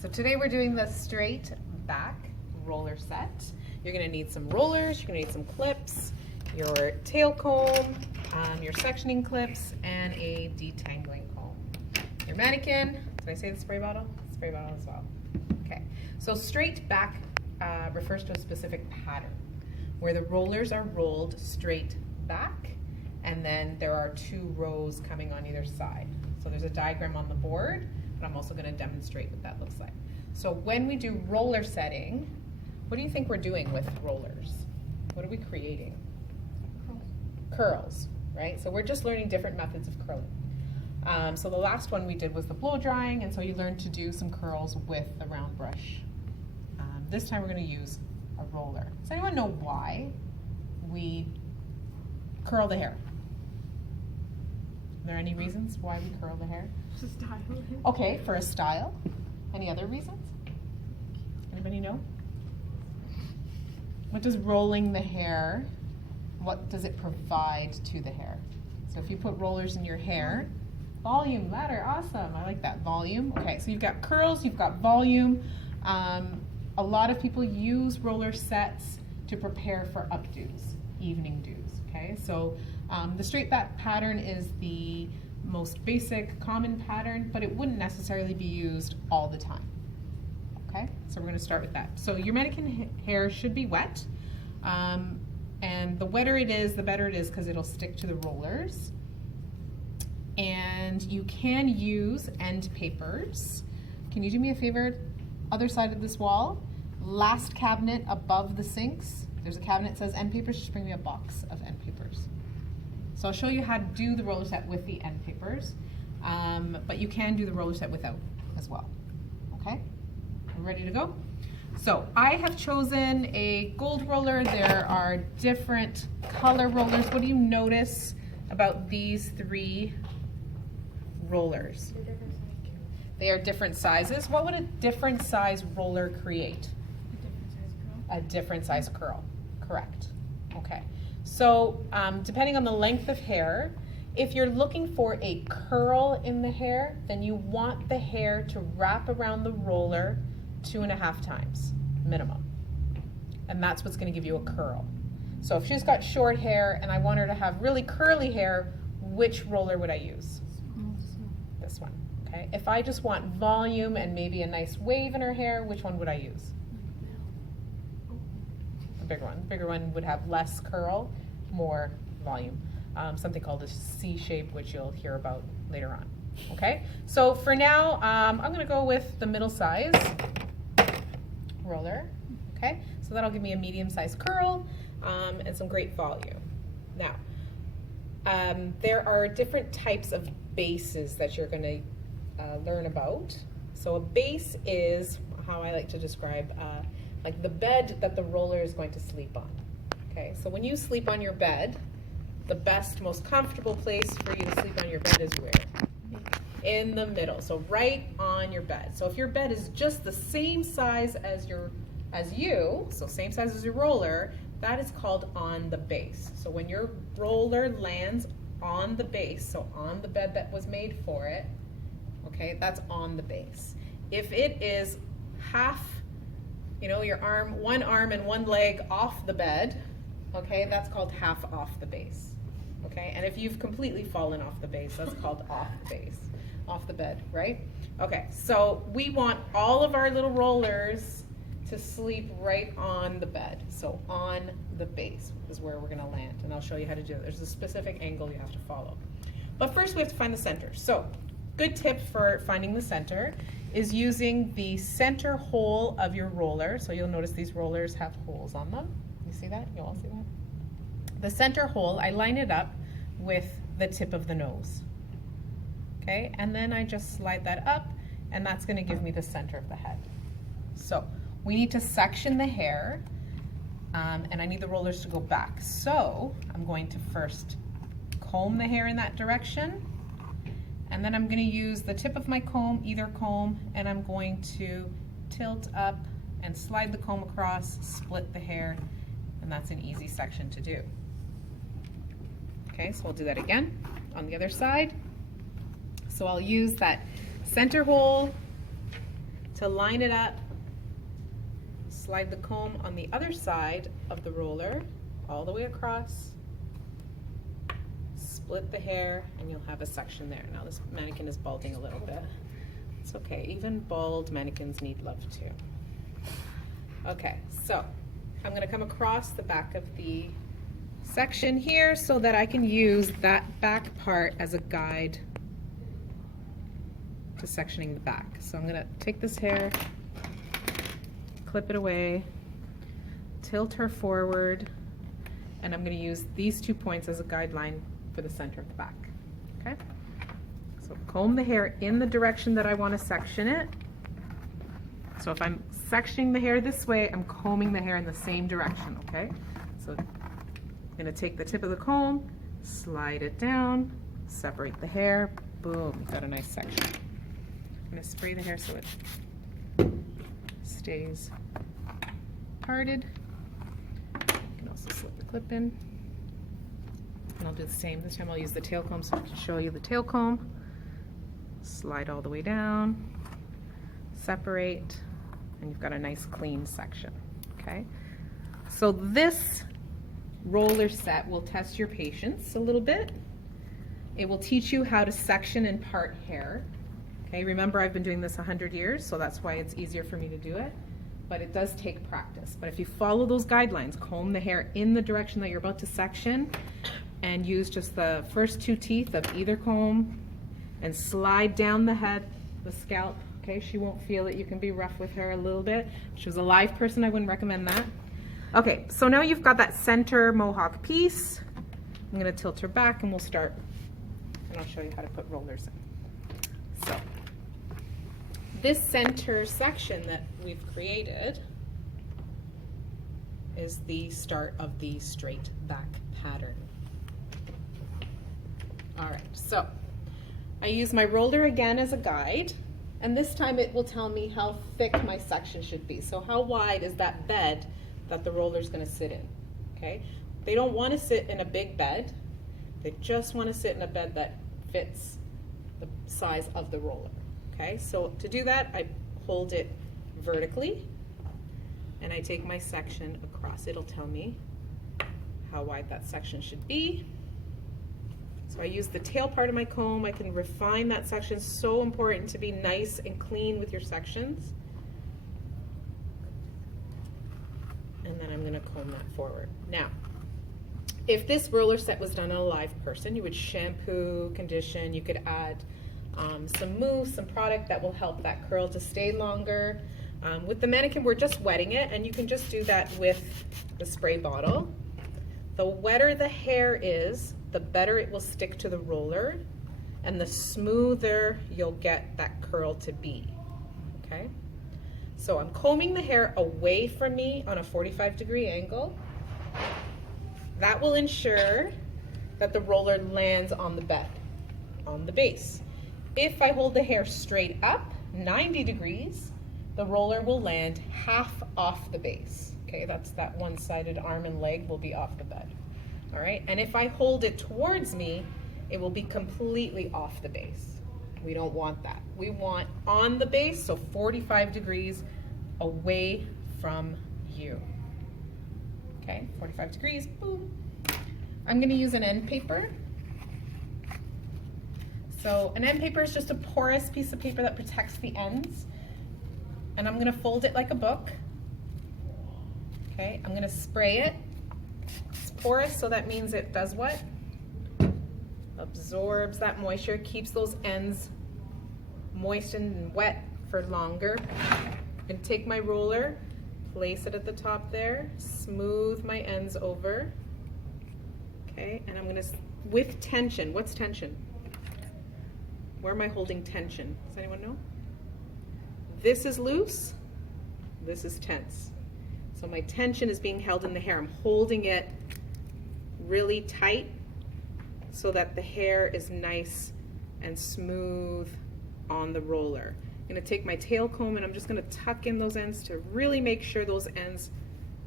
So today we're doing the straight back roller set. You're gonna need some rollers, you're gonna need some clips, your tail comb, your sectioning clips, and a detangling comb. Your mannequin, did I say the spray bottle? Spray bottle as well. Okay, so straight back refers to a specific pattern where the rollers are rolled straight back and then there are two rows coming on either side. So there's a diagram on the board, but I'm also gonna demonstrate what that looks like. So when we do roller setting, what do you think we're doing with rollers? What are we creating? Curls, right? So we're just learning different methods of curling. So the last one we did was the blow drying, and so you learned to do some curls with the round brush. This time we're gonna use a roller. Does anyone know why we curl the hair? Are there any reasons why we curl the hair? Style. Okay, for a style. Any other reasons? Anybody know? What does rolling the hair, what does it provide to the hair? So if you put rollers in your hair, volume, ladder, awesome, I like that, volume. Okay, so you've got curls, you've got volume. A lot of people use roller sets to prepare for updos, evening do's, okay? So the straight back pattern is the most basic, common pattern, but it wouldn't necessarily be used all the time. Okay, so we're going to start with that. So your mannequin hair should be wet, and the wetter it is, the better it is because it'll stick to the rollers. And you can use end papers. Can you do me a favor? Other side of this wall, last cabinet above the sinks, there's a cabinet that says end papers. Just bring me a box of end papers. So I'll show you how to do the roller set with the end papers, but you can do the roller set without as well. Okay? Ready to go? So I have chosen a gold roller. There are different color rollers. What do you notice about these three rollers? They are different sizes. What would a different size roller create? A different size curl. Correct. Okay. So depending on the length of hair, if you're looking for a curl in the hair, then you want the hair to wrap around the roller 2.5 times minimum, and that's what's going to give you a curl. So if she's got short hair and I want her to have really curly hair, which roller would I use? This one. Okay. If I just want volume and maybe a nice wave in her hair, which one would I use? A bigger one. The bigger one would have less curl, more volume. Something called a C shape, which you'll hear about later on. Okay. So for now, I'm going to go with the middle size roller. Okay, so that'll give me a medium-sized curl and some great volume. Now, there are different types of bases that you're going to learn about. So a base is how I like to describe like the bed that the roller is going to sleep on. Okay, so when you sleep on your bed, the best, most comfortable place for you to sleep on your bed is where? In the middle, so right on your bed. So if your bed is just the same size as you, so same size as your roller, that is called on the base. So when your roller lands on the base, so on the bed that was made for it, okay, that's on the base. If it is half, your arm, one arm and one leg off the bed, okay, that's called half off the base. Okay, and if you've completely fallen off the base, that's called off the base. Off the bed, right? Okay, so we want all of our little rollers to sleep right on the bed. So on the base is where we're gonna land, and I'll show you how to do it. There's a specific angle you have to follow. But first we have to find the center. So good tip for finding the center is using the center hole of your roller. So you'll notice these rollers have holes on them. You see that? You all see that? The center hole, I line it up with the tip of the nose. Okay, and then I just slide that up, and that's going to give me the center of the head. So we need to section the hair, and I need the rollers to go back. So I'm going to first comb the hair in that direction, and then I'm going to use the tip of my comb, either comb, and I'm going to tilt up and slide the comb across, split the hair, and that's an easy section to do. Okay, so we'll do that again on the other side. So I'll use that center hole To line it up, slide the comb on the other side of the roller all the way across, split the hair, and you'll have a section there. Now this mannequin is balding a little bit. It's okay, even bald mannequins need love too. Okay, so I'm gonna come across the back of the section here so that I can use that back part as a guide to sectioning the back. So I'm gonna take this hair, clip it away, tilt her forward, and I'm gonna use these 2 points as a guideline for the center of the back, okay? So comb the hair in the direction that I wanna section it. So if I'm sectioning the hair this way, I'm combing the hair in the same direction, okay? So I'm gonna take the tip of the comb, slide it down, separate the hair, boom, you've got a nice section. I'm gonna spray the hair so it stays parted. You can also slip the clip in. And I'll do the same. This time I'll use the tail comb so I can show you the tail comb. Slide all the way down, separate, and you've got a nice clean section, okay? So this roller set will test your patience a little bit. It will teach you how to section and part hair. Okay, remember I've been doing this 100 years, so that's why it's easier for me to do it, but it does take practice. But if you follow those guidelines, comb the hair in the direction that you're about to section and use just the first 2 teeth of either comb and slide down the head, the scalp, okay? She won't feel it. You can be rough with her a little bit. If she was a live person, I wouldn't recommend that. Okay, so now you've got that center mohawk piece. I'm gonna tilt her back and we'll start, and I'll show you how to put rollers in. So, this center section that we've created is the start of the straight back pattern. All right, so I use my roller again as a guide, and this time it will tell me how thick my section should be. So how wide is that bed that the roller's gonna sit in, okay? They don't wanna sit in a big bed. They just wanna sit in a bed that fits the size of the roller. Okay, so to do that, I hold it vertically and I take my section across. It'll tell me how wide that section should be. So I use the tail part of my comb. I can refine that section. So important to be nice and clean with your sections. And then I'm gonna comb that forward. Now, if this roller set was done on a live person, you would shampoo, condition, you could add some mousse, some product that will help that curl to stay longer. With the mannequin, we're just wetting it, and you can just do that with the spray bottle. The wetter the hair is, the better it will stick to the roller, and the smoother you'll get that curl to be, okay? So I'm combing the hair away from me on a 45-degree angle. That will ensure that the roller lands on the bed, on the base. If I hold the hair straight up, 90 degrees, the roller will land half off the base. Okay, that's that one-sided arm and leg will be off the bed. All right, and if I hold it towards me, it will be completely off the base. We don't want that. We want on the base, so 45 degrees away from you. Okay, 45 degrees, boom. I'm gonna use an end paper. So an end paper is just a porous piece of paper that protects the ends. And I'm gonna fold it like a book. Okay, I'm gonna spray it. It's porous, so that means it does what? Absorbs that moisture, keeps those ends moistened and wet for longer. And take my roller, place it at the top there, smooth my ends over. Okay, and I'm gonna, with tension, what's tension? Where am I holding tension? Does anyone know? This is loose, this is tense. So my tension is being held in the hair. I'm holding it really tight so that the hair is nice and smooth on the roller. I'm gonna take my tail comb and I'm just gonna tuck in those ends to really make sure those ends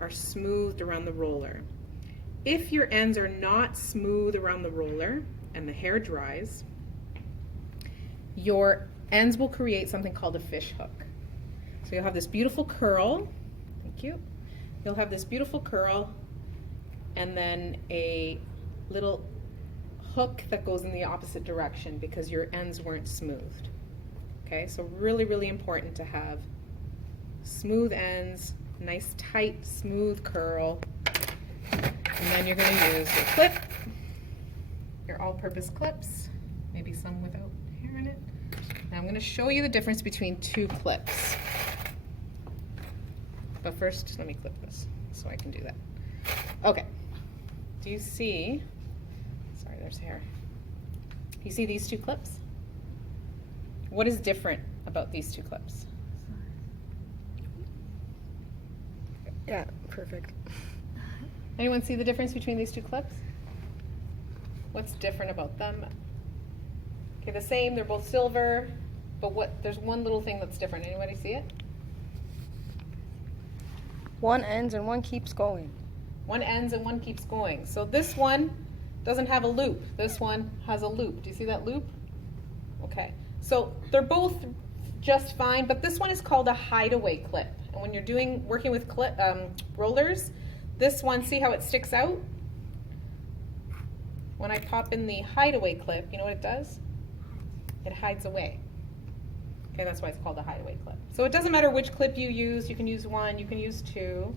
are smoothed around the roller. If your ends are not smooth around the roller and the hair dries, your ends will create something called a fish hook. So you'll have this beautiful curl. Thank you. You'll have this beautiful curl and then a little hook that goes in the opposite direction because your ends weren't smoothed. Okay, so really, really important to have smooth ends, nice tight, smooth curl. And then you're going to use your clip, your all-purpose clips, maybe some without hair in it. Now I'm going to show you the difference between two clips. But first, let me clip this so I can do that. Okay. Do you see, sorry, there's hair. You see these two clips? What is different about these two clips? Yeah, perfect. Anyone see the difference between these two clips? What's different about them? Okay, the same, they're both silver, but there's one little thing that's different. Anybody see it? One ends and one keeps going. One ends and one keeps going. So this one doesn't have a loop. This one has a loop. Do you see that loop? Okay. So they're both just fine, but this one is called a hideaway clip. And when you're working with rollers, this one, see how it sticks out? When I pop in the hideaway clip, you know what it does? It hides away. Okay, that's why it's called a hideaway clip. So it doesn't matter which clip you use. You can use one, you can use two.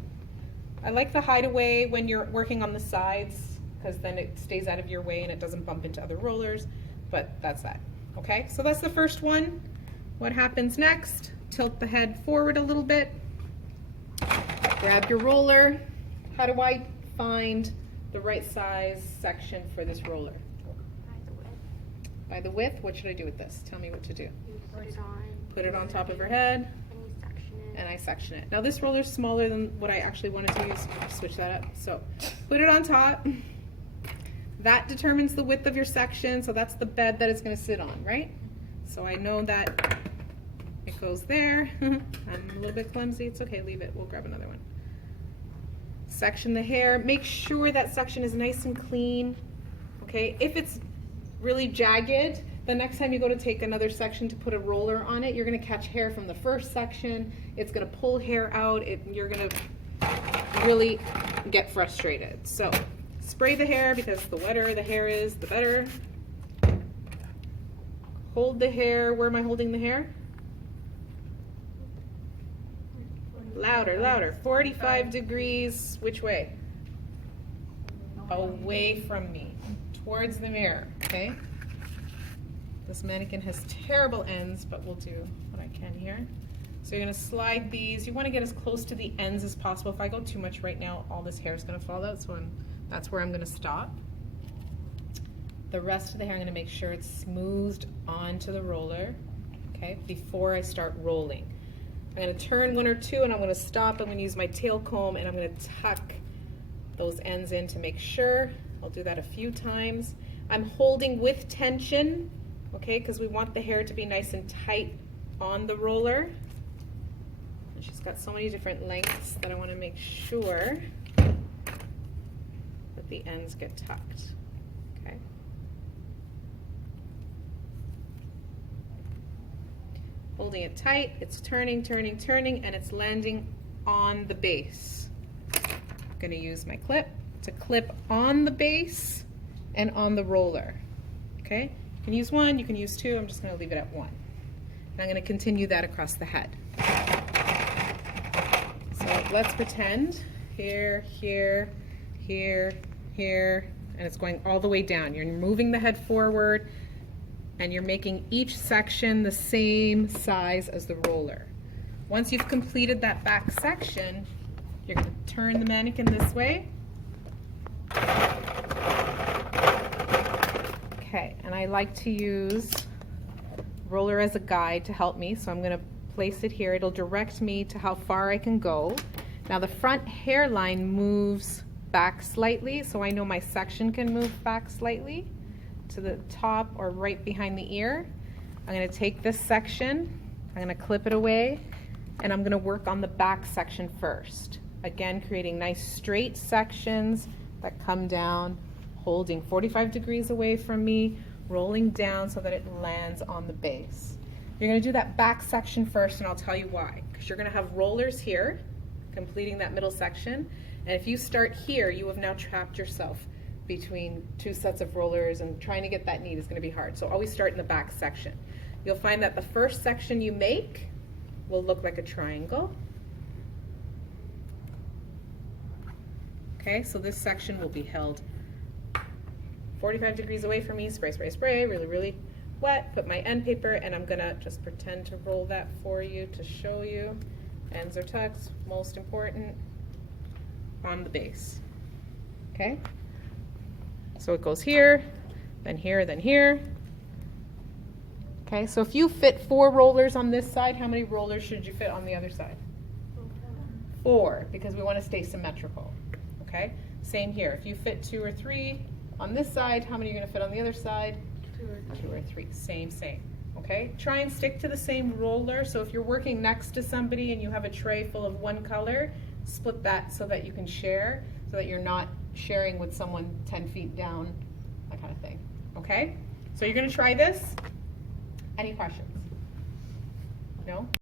I like the hideaway when you're working on the sides because then it stays out of your way and it doesn't bump into other rollers, but that's that. Okay, so that's the first one. What happens next? Tilt the head forward a little bit. Grab your roller. How do I find the right size section for this roller? By the width. By the width? What should I do with this? Tell me what to do. You put it on. Put it on top of her head. And you section it. And I section it. Now this roller's smaller than what I actually wanted to use. Switch that up. So put it on top. That determines the width of your section, so that's the bed that it's going to sit on, right? So I know that it goes there. I'm a little bit clumsy. It's okay, leave it. We'll grab another one. Section the hair. Make sure that section is nice and clean. Okay, if it's really jagged, the next time you go to take another section to put a roller on it, you're going to catch hair from the first section. It's going to pull hair out. You're going to really get frustrated. So spray the hair because the wetter the hair is, the better. Hold the hair. Where am I holding the hair? Louder, louder. 45 degrees. Which way? Away from me. Towards the mirror, okay? This mannequin has terrible ends, but we'll do what I can here. So you're gonna slide these. You wanna get as close to the ends as possible. If I go too much right now, all this hair is gonna fall out, so that's where I'm gonna stop. The rest of the hair, I'm gonna make sure it's smoothed onto the roller, okay, before I start rolling. I'm gonna turn one or two and I'm gonna stop. I'm gonna use my tail comb and I'm gonna tuck those ends in to make sure. I'll do that a few times. I'm holding with tension, okay, because we want the hair to be nice and tight on the roller. And she's got so many different lengths that I wanna make sure that the ends get tucked, okay? Holding it tight, it's turning, turning, turning, and it's landing on the base. I'm gonna use my clip to clip on the base and on the roller, okay? You can use one, you can use two, I'm just gonna leave it at one. And I'm gonna continue that across the head. So let's pretend here, here, here, here, and it's going all the way down. You're moving the head forward, and you're making each section the same size as the roller. Once you've completed that back section, you're gonna turn the mannequin this way. Okay, and I like to use roller as a guide to help me, so I'm gonna place it here. It'll direct me to how far I can go. Now the front hairline moves back slightly, so I know my section can move back slightly to the top or right behind the ear. I'm gonna take this section, I'm gonna clip it away, and I'm gonna work on the back section first. Again, creating nice straight sections that come down, holding 45 degrees away from me, rolling down so that it lands on the base. You're gonna do that back section first, and I'll tell you why. because you're gonna have rollers here, completing that middle section. And if you start here, you have now trapped yourself between two sets of rollers, and trying to get that knee is gonna be hard. So always start in the back section. You'll find that the first section you make will look like a triangle. Okay, so this section will be held 45 degrees away from me, spray, spray, spray, really, really wet. Put my end paper, and I'm gonna just pretend to roll that for you to show you. Ends are tucked, most important, on the base. Okay? So it goes here, then here, then here. Okay, so if you fit 4 rollers on this side, how many rollers should you fit on the other side? 4, because we want to stay symmetrical. Okay, same here. If you fit 2 or 3 on this side, how many are you going to fit on the other side? 2 or 3. Same. Okay, try and stick to the same roller. So if you're working next to somebody and you have a tray full of one color, split that so that you can share, so that you're not sharing with someone 10 feet down, that kind of thing. Okay, so you're going to try this. Any questions? No?